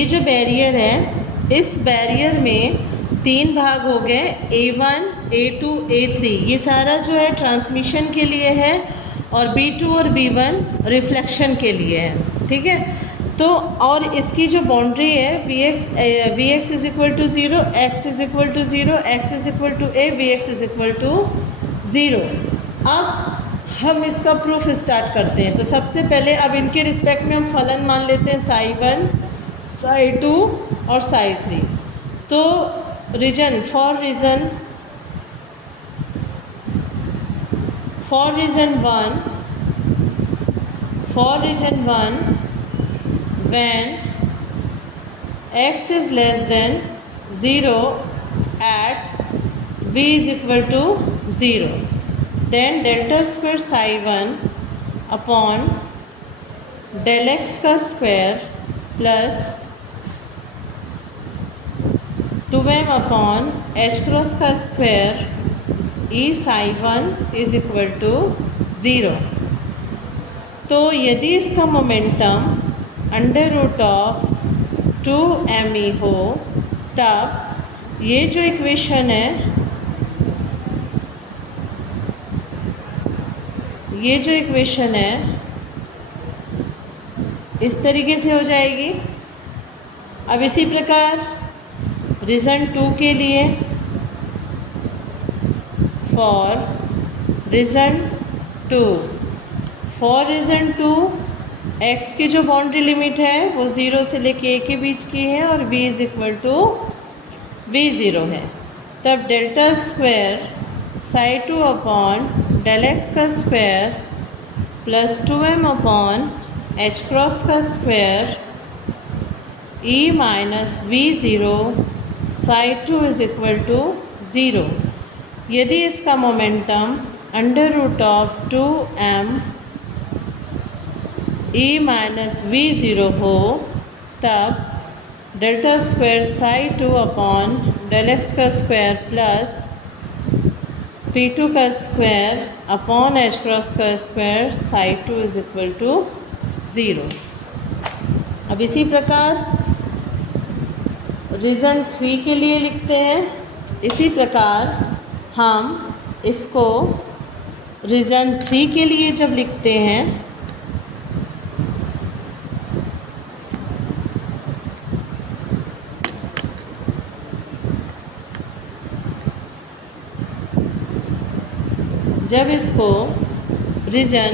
ये जो बैरियर है, इस बैरियर में 3 भाग हो गए, A1, A2, A3। ये सारा जो है ट्रांसमिशन के लिए है और B2 और B1 रिफ्लेक्शन के लिए है, ठीक है। तो और इसकी जो बाउंड्री है Vx is equal to 0, x is equal to 0, x is equal to a, Vx is equal to 0। अब हम इसका प्रूफ स्टार्ट करते हैं। तो सबसे पहले अब इनके रिस्पेक्ट में हम फलन मान लेते हैं psi1, psi2 और psi3। तो for reason 1 when x is less than 0 at v is equal to 0, then delta square psi1 upon del x का square plus 2m upon h cross का square e psi1 is equal to 0। तो यदि इसका momentum under root of 2me हो, तब ये जो equation है, इस तरीके से हो जाएगी। अब इसी प्रकार रीज़न 2 के लिए, फॉर रीज़न 2 x की जो बाउंड्री लिमिट है वो 0 से लेके a के बीच की है और v is equal to v0 है। तब delta square psi2 upon del x का square plus 2m upon h cross का square e minus v0 psi2 is equal to 0। यदि इसका momentum under root of 2m e minus v0 हो, तब delta square psi2 upon del x का square plus p2 का square upon h cross का square psi2 is equal to 0। अब इसी प्रकार रीज़न 3 के लिए लिखते हैं। इसी प्रकार हम इसको रीज़न 3 के लिए जब लिखते हैं, जब इसको रीजन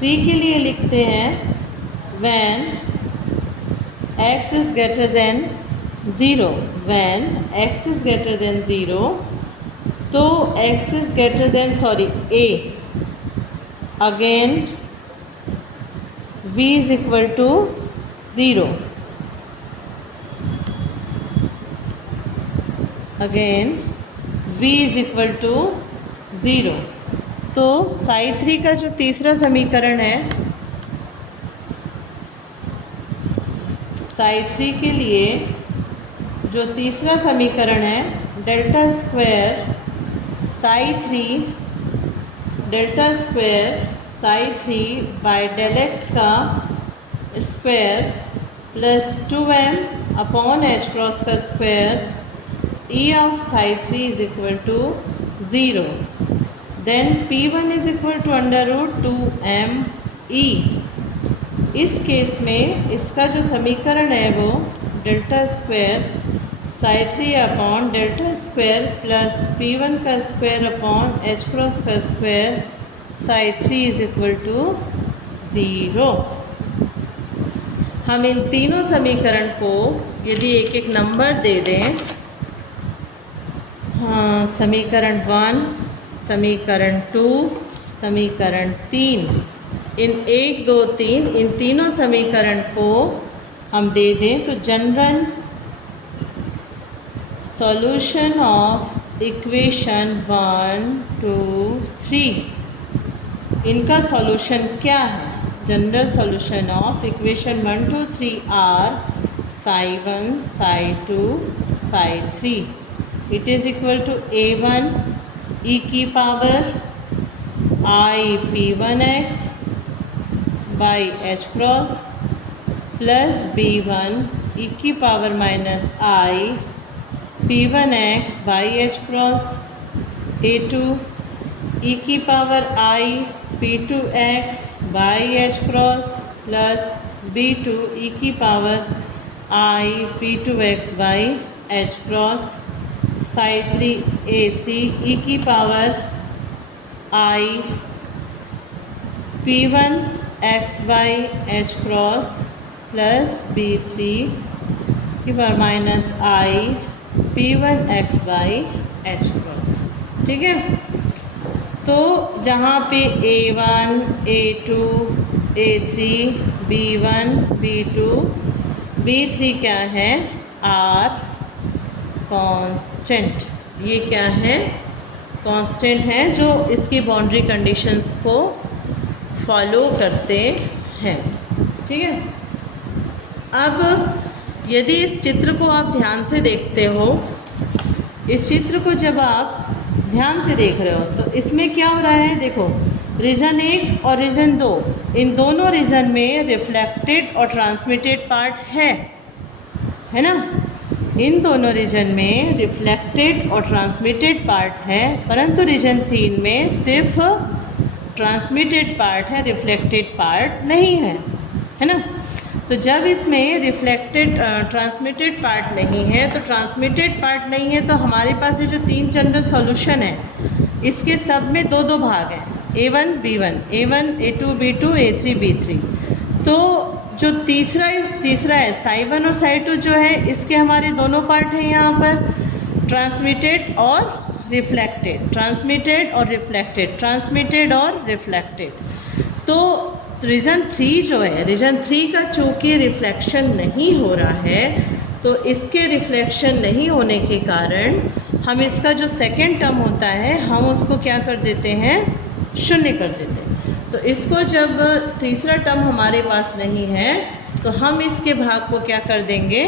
3 के लिए लिखते हैं, when x is greater than 0, तो x is greater than a, again v is equal to 0, again v is equal to 0। तो psi3 का जो तीसरा समीकरण है, psi3 के लिए जो तीसरा समीकरण है, delta square psi3 by del x का square plus 2m upon h cross का square e of psi3 is equal to 0। Then P1 is equal to under root 2me। इस केस में इसका जो समीकरण है वो delta square psi3 upon delta square plus P1 का स्क्वायर अपॉन h क्रॉस का square psi3 is equal to 0। हम इन तीनों समीकरण को यदि एक एक नंबर दे दें, हाँ, समीकरण 1, समीकरण 2, समीकरण 3, इन 1, 2, 3 इन तीनों समीकरण को हम दे दें, तो जनरल सॉल्यूशन ऑफ इक्वेशन 1, 2, 3, इनका सॉल्यूशन क्या है? General solution of equation 1, 2, 3 are psi1, psi2, psi3। It is equal to a1 e की power I p1x by h cross plus b1 E की power minus I P1x by H cross A2 E की power I P2x by H cross plus B2 E की power I P2x by H cross psi 3 A3 E की power I P1x by H cross plus B3 की power minus I P1x by H cross. ठीक है, तो जहाँ पे A1, A2, A3, B1, B2, B3 क्या है, R कांस्टेंट। ये क्या है, कांस्टेंट है जो इसकी बाउंड्री कंडीशंस को फॉलो करते हैं। ठीक है, अब यदि इस चित्र को आप ध्यान से देखते हो, इस चित्र को जब आप ध्यान से देख रहे हो तो इसमें क्या हो रहा है, देखो रीजन 1 और रीजन 2, इन दोनों रीजन में रिफ्लेक्टेड और ट्रांसमिटेड पार्ट है ना। इन दोनों रीजन में रिफ्लेक्टेड और ट्रांसमिटेड पार्ट है, परंतु रीजन 3 में सिर्फ ट्रांसमिटेड पार्ट है, रिफ्लेक्टेड पार्ट नहीं है ना। तो जब इसमें रिफ्लेक्टेड ट्रांसमिटेड पार्ट नहीं है, तो ट्रांसमिटेड पार्ट नहीं है, तो हमारे पास ये जो 3 जनरल सॉल्यूशन है, इसके सब में 2 भाग हैं, A1 B1, A1 A2 B2, A3 B3। तो जो तीसरा है साई 1 और साई 2 जो है, इसके हमारे दोनों पार्ट हैं यहाँ पर, ट्रांसमिटेड और रिफ्लेक्टेड, ट्रांसमिटेड और रिफ्लेक्टेड, ट्रांसमिटेड और रिफ्लेक्टेड। तो रीजन 3 जो है, रीजन 3 का चूँकि रिफ्लेक्शन नहीं हो रहा है, तो इसके रिफ्लेक्शन नहीं होने के कारण हम इसका जो सेकेंड टर्म होता है, हम उसको क्या कर देते हैं, शून्य कर देते हैं। तो इसको जब तीसरा टर्म हमारे पास नहीं है, तो हम इसके भाग को क्या कर देंगे,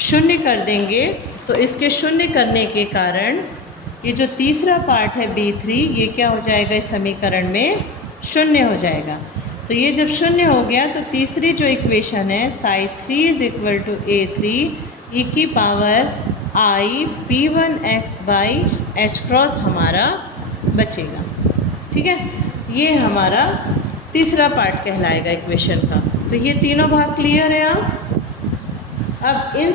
शून्य कर देंगे। तो इसके शून्य करने के कारण ये जो तीसरा पार्ट है B3, ये क्या हो जाएगा, इस समीकरण में शून्य हो जाएगा। तो ये जब शून्य हो गया, तो तीसरी जो इक्वेशन है psi 3 is equal to A3 E की power I P1x by H cross हमारा बचेगा। ठीक है, ये हमारा तीसरा पार्ट कहलाएगा इक्वेशन का। तो ये तीनों भाग क्लियर है। अब इन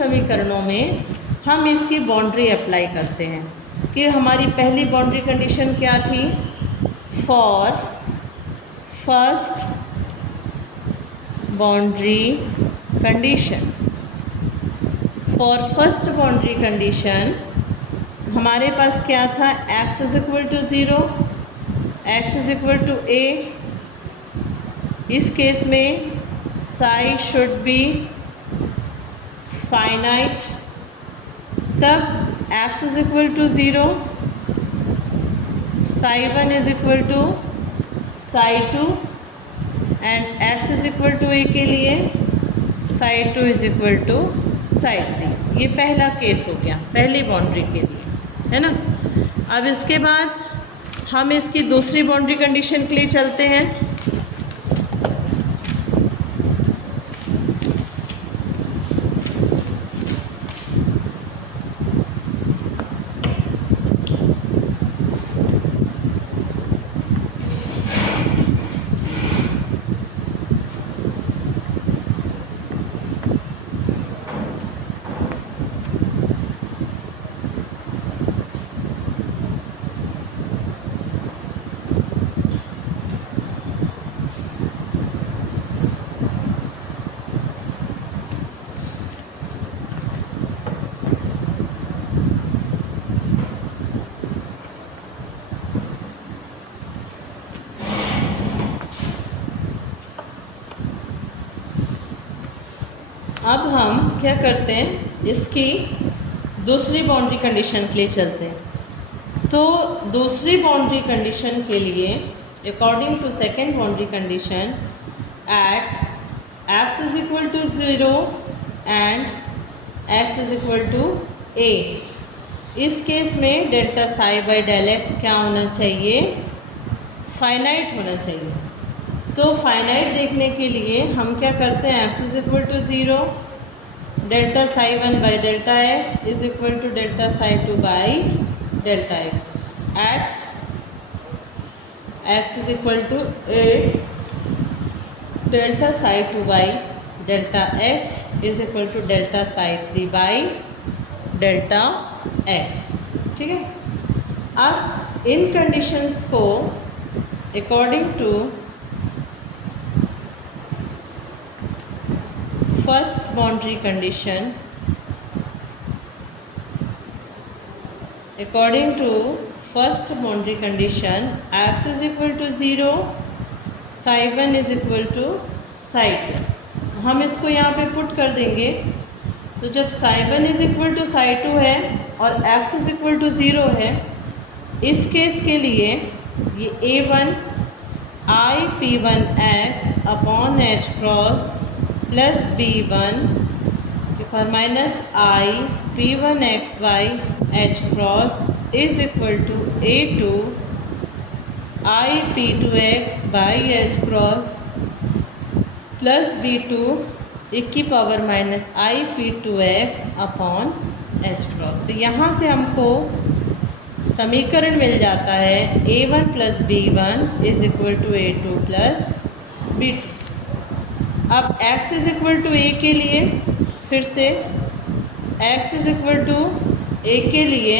समीकरणों में हम इसकी बाउंड्री अप्लाई करते हैं कि हमारी पहली बाउंड्री कंडीशन क्या थी, for first boundary condition. For first boundary condition हमारे पास क्या था, x is equal to 0, x is equal to a। इस केस में साई शुड बी फाइनाइट, तब x is equal to 0, psi 1 is equal to psi 2 and x is equal to a के लिए psi 2 is equal to psi 3। ये पहला case हो गया पहली बाउंड्री के लिए, है ना। अब इसके बाद हम इसकी दूसरी बाउंड्री कंडीशन के लिए चलते हैं। अब हम क्या करते हैं, इसकी दूसरी बाउंड्री कंडीशन के लिए चलते हैं। तो दूसरी बाउंड्री कंडीशन के लिए according to second boundary condition at x is equal to 0 and x is equal to a, इस केस में delta psi by del X क्या होना चाहिए, फाइनाइट होना चाहिए। तो फाइनाइट देखने के लिए हम क्या करते हैं, x is equal to 0, delta psi 1 by delta X is equal to delta psi 2 by delta X at x is equal to 8 delta psi 2 by delta X is equal to delta psi 3 by delta X. ठीक है, अब इन conditions को according to first boundary condition, according to first boundary condition, x is equal to 0, psi 1 is equal to psi 2। हम इसको यहाँ पे put कर देंगे। तो जब psi 1 is equal to psi 2 है और x is equal to 0 है, इस केस के लिए ये a1 i p1x upon h cross plus b1 पर minus i p1x by h cross is equal to a2 i p2x by h cross plus b2 एक की power minus i p2x upon h cross. तो यहाँ से हमको समीकरण मिल जाता है a1 plus b1 is equal to a2 plus b2। अब x is equal to a के लिए फिर से x is equal to a के लिए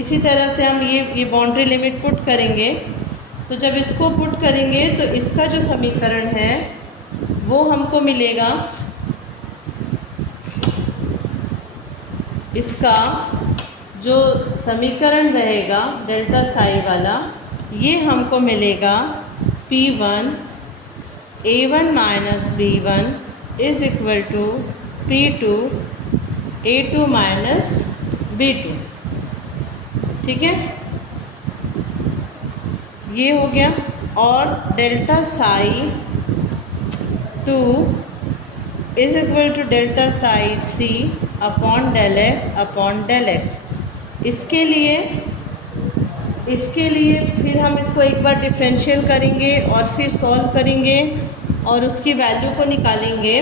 इसी तरह से हम ये बाउंड्री लिमिट पुट करेंगे। तो जब इसको पुट करेंगे तो इसका जो समीकरण है वो हमको मिलेगा, इसका जो समीकरण रहेगा डेल्टा साई वाला, ये हमको मिलेगा P1 A1 minus B1 is equal to P2 A2 minus B2। ठीक है, ये हो गया। और delta psi 2 is equal to delta psi 3 upon del X. इसके लिए फिर हम इसको एक बार डिफरेंशियल करेंगे और फिर सॉल्व करेंगे और उसकी वैल्यू को निकालेंगे।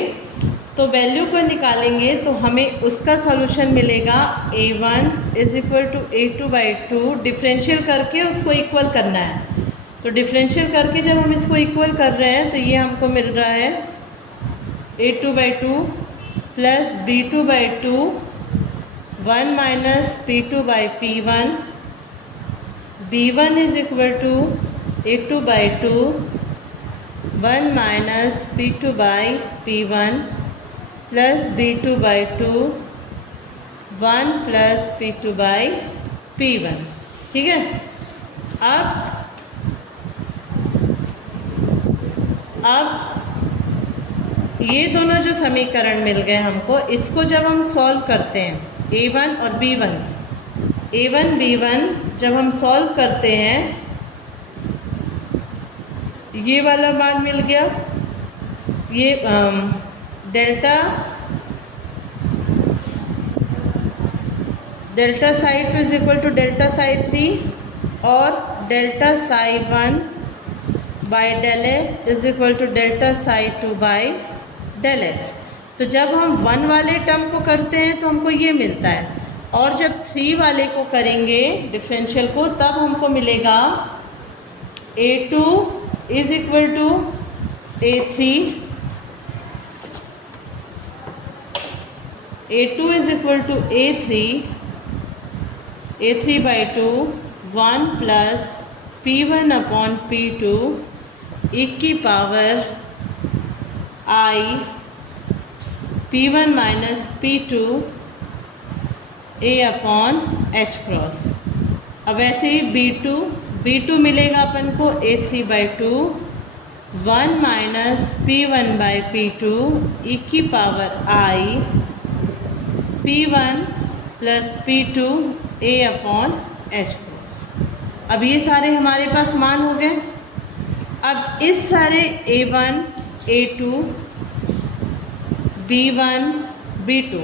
तो वैल्यू को निकालेंगे तो हमें उसका सॉल्यूशन मिलेगा a1 is equal to a2 by 2। Differential करके उसको इक्वल करना है। तो डिफरेंशियल करके जब हम इसको इक्वल कर रहे हैं तो ये हमको मिल रहा है a2 by 2 plus b2 by 2 1 minus p2 by p1 b1 is equal to a2 by 2 1 minus p2 by p1 plus b2 by 2 1 plus p2 by p1। ठीक है, अब ये दोनों जो समीकरण मिल गए हमको, इसको जब हम सॉल्व करते हैं a1 और b1, a1 b1 जब हम सॉल्व करते हैं, ये वाला मान मिल गया, ये delta psi 2 is equal to delta psi 3 और delta psi 1 by del X is equal to delta psi 2 by del X. तो जब हम 1 वाले टर्म को करते हैं तो हमको ये मिलता है, और जब 3 वाले को करेंगे डिफरेंशियल को, तब हमको मिलेगा a2 is equal to a2 is equal to a3 by 2 1 plus p1 upon p2 एक की power i p1 minus p2 a upon h cross. अब ऐसे ही b2 मिलेगा अपन को a3 by 2 1 minus p1 by p2 एक की power i p1 plus p2 a upon h cross. अब ये सारे हमारे पास मान हो गए। अब इस सारे a1 a2 b1 b2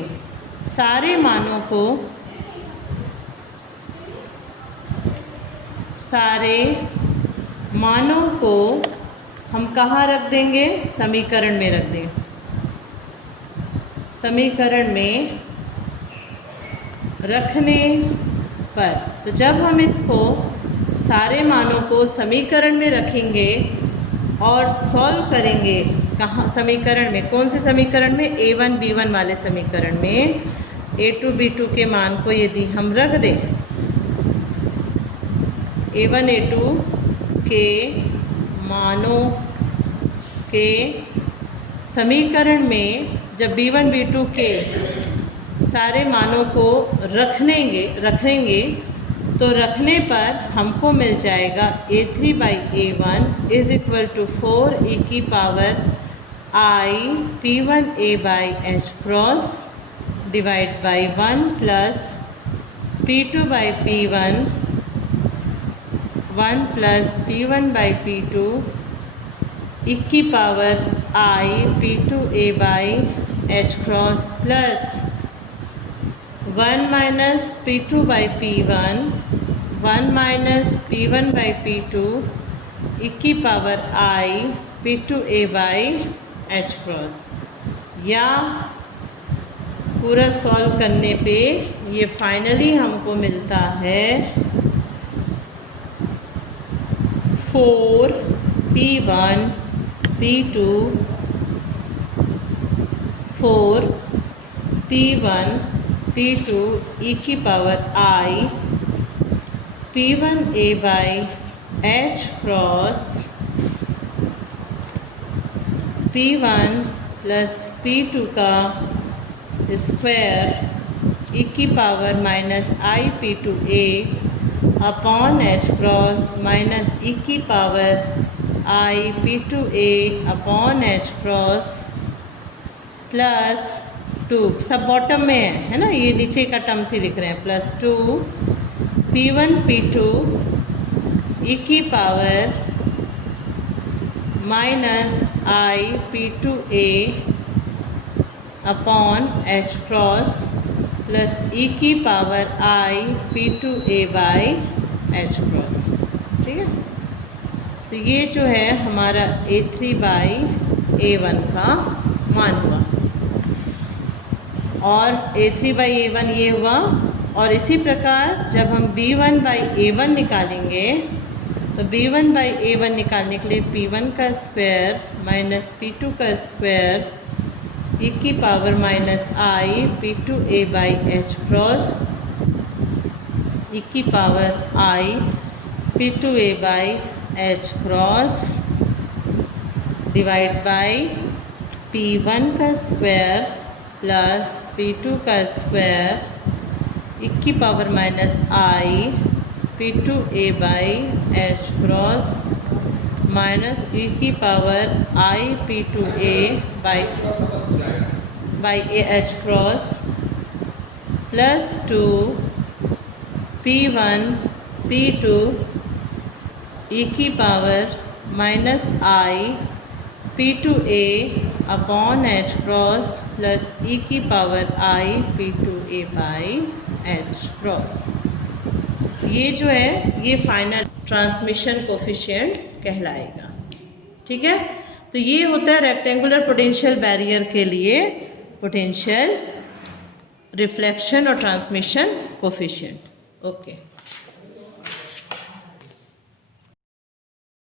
सारे मानों को हम कहाँ रख देंगे, समीकरण में रख देंगे। समीकरण में रखने पर, तो जब हम इसको सारे मानों को समीकरण में रखेंगे और सॉल्व करेंगे, कहाँ समीकरण में, कौन से समीकरण में, a1 b1 वाले समीकरण में a2 b2 के मान को यदि हम रख दें, a1 a2 के मानों के समीकरण में जब b1 b2 के सारे मानों को रखेंगे तो रखने पर हमको मिल जाएगा a3/a1 is equal to 4 e की power I p1a/h cross divide by 1 plus p2/p1 1 plus p1/p2 e की power I p2a/h cross plus 1 minus p2/p1 1 minus p1/p2 e की पावर I p2a/h क्रॉस, या पूरा सॉल्व करने पे ये finally हमको मिलता है 4 p1 p2 4 p1 p2 e की power I p1a/h cross p1 plus p2 का स्क्वायर e की power minus I p2a upon h cross minus e की power I p2a upon h cross plus 2, सब bottom में है ना, ये नीचे का टर्म से लिख रहे हैं, प्लस 2 p1 p2 e की power minus I p2a upon h cross plus e की पावर I p2a/h क्रॉस। ठीक है, तो ये जो है हमारा a3/a1 का मान हुआ, और a3/a1 ये हुआ। और इसी प्रकार जब हम b1/a1 निकालेंगे तो b1/a1 निकालने के लिए p1 का स्क्वायर माइनस p2 का स्क्वायर e की power minus I p2a/h cross e की power I p2a/h cross divide by p1 का स्क्वायर प्लस p2 का स्क्वायर e की power minus I p2a/h cross minus e की power I p2a/h cross plus 2 p1 p2 e की power minus I p2a upon h cross plus e की power I p2a/h cross. ये जो है ये final transmission coefficient कहलाएगा। ठीक है, तो ये होता है रेक्टेंगुलर पोटेंशियल बैरियर के लिए पोटेंशियल, रिफ्लेक्शन और ट्रांसमिशन कोफिशिएंट। ओके।